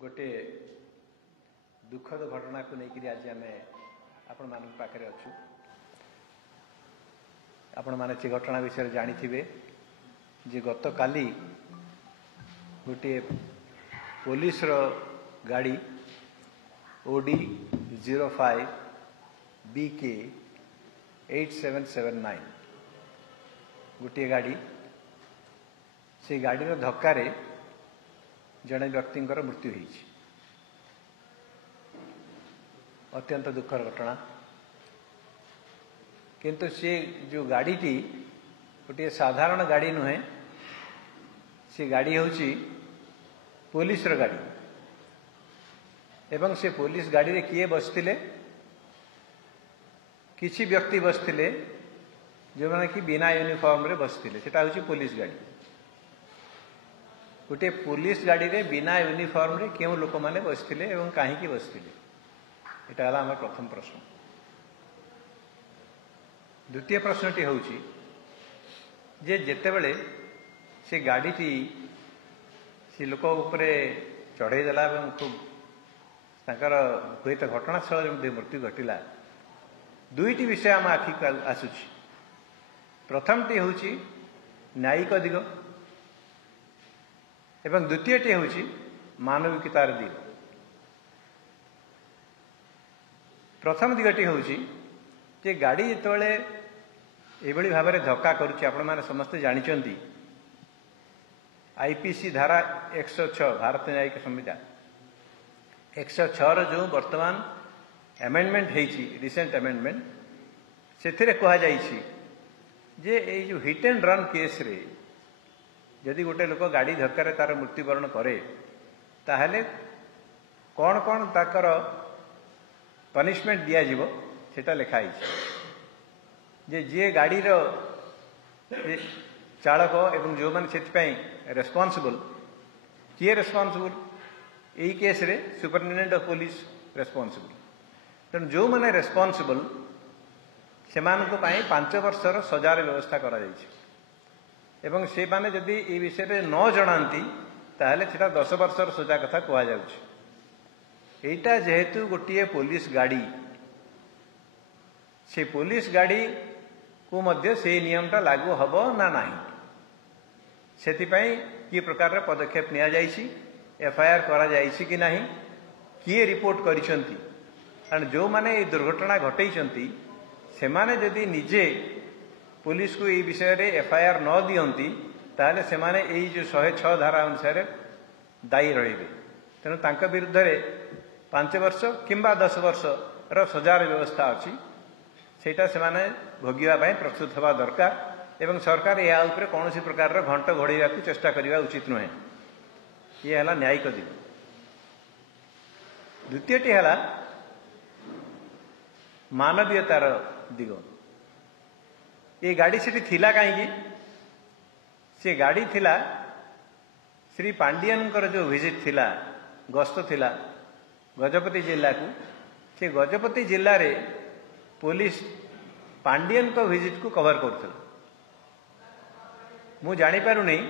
गोटे दुखद घटना को लेकर आज आम आपण मान पाखे अच्छु। आपण मैंने से घटना विषय जानी जे गत काली गोटे पुलिस गाड़ी OD 05 BK 8779 गोटे गाड़ी से गाड़ी धक्का जड़े व्यक्ति मृत्यु होती। अत्यंत दुखर घटना। किंतु से जो गाड़ीटी गोटे साधारण गाड़ी नुहे, से गाड़ी होची पुलिस गाड़ी एवं से पुलिस गाड़ी रे किए बसथिले किछि व्यक्ति बसथिले जो माने कि बिना यूनिफॉर्म रे बसथिले। सेटा होची पुलिस गाड़ी। गोटे पुलिस गाड़ी रे बिना यूनिफॉर्म रे केउ लोक माने बसथिले एवं काहे बसथिले, एटा हला हमर प्रथम प्रश्न। द्वितीय प्रश्नटी होची जे जेते बेले से गाड़ीटी से लोक उपरे चढ़ई देला एवं खूब तांकर हुएत घटनास्थल में मृत्यु घटिला, दुईटी विषय आम आखि आसुची। प्रथमटी होची न्यायिक दिग एवं द्वितीयटी होची मानविकतार दिग। प्रथम दिगटी होची जे गाड़ी जितेबाला एभली भाव में धक्का करुच्ची, आपण मैंने समस्ते जानिचंती IPC धारा 106 भारत न्यायिक संहिता 106 जो वर्तमान एमेंडमेंट होती रिसेंट एमेंडमेंट से कह जे ये जो हिट एंड रन केस रे जदि गोटे लोक गाड़ी धक्का तार मृत्युवरण करे ताहले कौन कौन ताकर पनिशमेंट दिया जीवो सेटा लिखाई जे जे गाड़ी रो चालक एवं जो मैंने से रेस्पॉन्सिबल किए रेस्पॉन्सिबल यही केस रे सुपरिटेंडेंट ऑफ पुलिस रेस्पॉन्सिबल। तेणु जो मैंने रेस्पॉन्सिबल से 5 वर्षर सजार व्यवस्था करा एवं से माने जदि ये विषय में न जनाती ताहले सेटा 10 वर्षर सजा कथा कह जाटा। जेहेतु गोटे पुलिस गाड़ी से पुलिस गाड़ी को मध्य से नियमटा लागू हब ना नहीं से कि प्रकार पदक्षेप निया जाइछि, FIR करा जाइछि कि नहीं, किए रिपोर्ट करिसंती। कारण जो माने ये दुर्घटना घटैचंती से माने जदि निजे पुलिस को ये विषय रे FIR न दियंती ताहले से माने ये जो 106 धारा अनुसार दायी रहिबे। तेणु तांका विरुद्ध रे 5 वर्ष किंबा 10 वर्ष रो सजार व्यवस्था अच्छी, सेटा से माने भोगिबा पई प्रस्तुत हवा दरकार एवं सरकार या उपरे कौन सी प्रकार रो घंट घोड़ेबा को चेष्टा करबा उचित नुहे। ये हला न्यायिक दिग। द्वितीयटी हला मानवीयतार दिग। ये गाड़ी से थिला कहीं से गाड़ी थिला श्री पांडियन जो विजिट थिला गस्त थिला गजपति जिला को, से गजपति जिले रे पुलिस पांडियन को विजिट को कवर करथिला। मु जानी पारु नहीं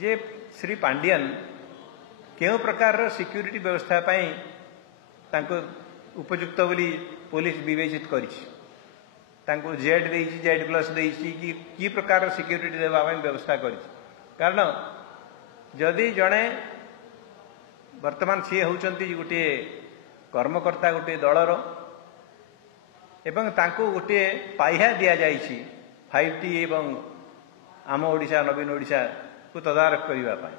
जे श्री पांडियन केउ प्रकार सिक्यूरिटी व्यवस्था पाई तांको उपयुक्त बोली पुलिस विवेचित करिछि। तांको Z+ देइछि कि प्रकार सिक्यूरिटी देवा व्यवस्था करिछि। कारण जदि जड़े वर्तमान सी होउचंती गोटे कर्मकर्ता गोटे दलर एवं तांको गोटे पाइहा दिया जाइछि 5T एवं आम ओडिशा नवीन ओडिशा को तदारख करने।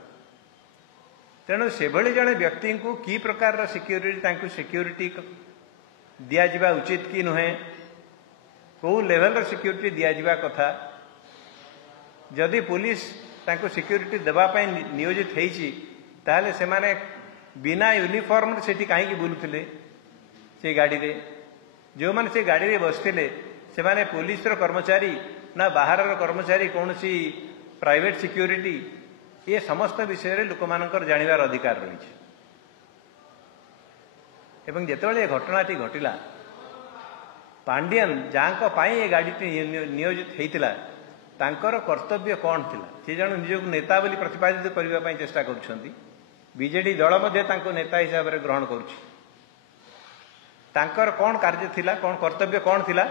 तेणु से भली जड़े व्यक्ति को कि प्रकार सिक्यूरिटी दिया जिबा उचित कि नुहे, कौ लेवल सिक्यूरिटी दिया जिबा कथा, जदि पुलिस तांको सिक्यूरिटी देवाई नियोजित होइछि ताहले से माने बिना यूनिफॉर्म से कहीं बुलुथिले से गाड़ी रे, जो माने से गाड़ी रे बसथिले से माने पुलिस रो कर्मचारी ना बाहर कर्मचारी कौन सी प्राइवेट सिक्यूरिटी, ये समस्त विषय रे लोक मानकर जानिबार अधिकार रही। एवं जेतेबेले घटनाटी घटिला पांडियन जहाँ ये गाड़ी नियोजित होता तांकर कर्तव्य कौन थिला, से जन निजक नेता बोली प्रतिपादित करने चेष्टा करुछंती, बीजेडी दल नेता हिसाब से ग्रहण करुच्ची तांकर कौन कार्य थिला कौन कर्तव्य कौन थिला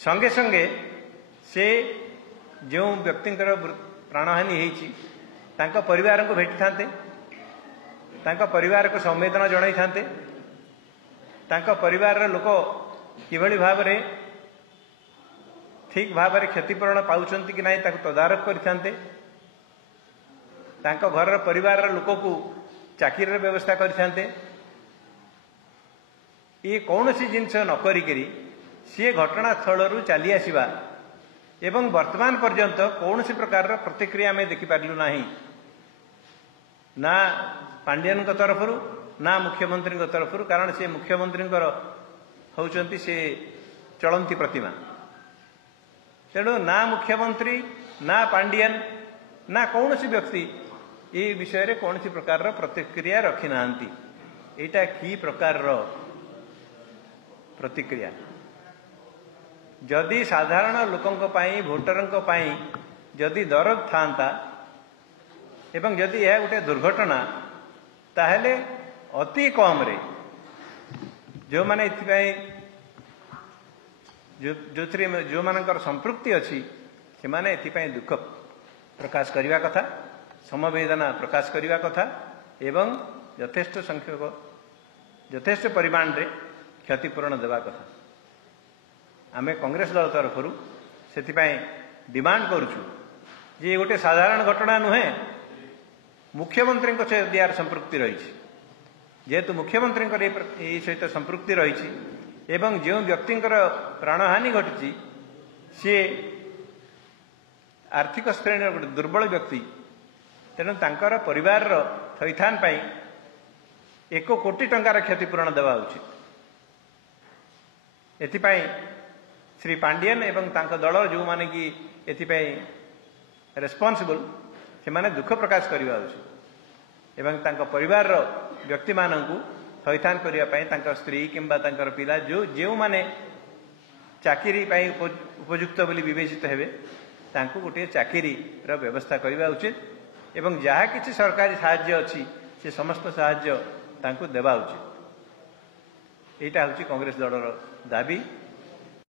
संगे संगे से जो व्यक्तिंकर प्राणहानि होईची तांका परिवार को भेटी थांते तांका परिवार को संवेदना जणाई थांते तांका परिवार लोक किभली भाव रे ठीक भाव में क्षतिपूरण पाउछंती कि नहीं ताको तदारक करते तांका घर परिवार लोक को चाकरी व्यवस्था करते ये कौन सी जिनस नकरी सी घटनास्थल चली आसवा एवं वर्तमान पर्यंत कौन सी प्रकार प्रतिक्रिया आम देखिपारू ना ना पांडियन तरफ ना मुख्यमंत्री तरफ कारण से मुख्यमंत्री होती से चलती प्रतिमा तेणु ना मुख्यमंत्री ना पांडियन ना कौन सी व्यक्ति ये विषय रे कौन सी प्रकार प्रतिक्रिया रखी ना यहाँ कि प्रकार प्रतिक्रिया जदि साधारण लोकों भोटरों जदि दरद था एवं जदि यह गोटे दुर्घटना ताहले अति कम रे जो माने जो मानकर संपृक्ति अच्छी से माने दुख प्रकाश करने कथा समवेदना प्रकाश करने कथा एवं यथेष्ट संख्यक यथेष्ट परिमाण रे क्षतिपूरण देवा कथा आमे कांग्रेस दल तरफ से डिमांड करुचु जे गोटे साधारण घटना नुहे मुख्यमंत्री सहित यार संपृक्ति रही जेहेतु मुख्यमंत्री सहित संपृक्ति रही एवं जो व्यक्ति प्राणहानि घटी सी आर्थिक श्रेणी गोटे दुर्बल व्यक्ति तेणु तांकर परिवार थैथान पाई 1 कोटी टंकार क्षतिपूरण देवा उचित एथिपाई श्री पांडियन एवं तांका दल जो माने कि एथिपाई रेस्पॉन्सिबल से माने दुख प्रकाश करवा उचित एवं तांका परिवार व्यक्ति मानू थैथान करने स्त्री किंबा तांकर पिला जो जो माने चाकरी उपयुक्त बोली विवेचित हेबे तांको गोटे चाकरी व्यवस्था करवा उचित एवं जहाँ किसी सरकारी साहाय्य अच्छी से समस्त साहाय्य तांको देवा उचित। यहाँ हूँ कांग्रेस दलर दाबी।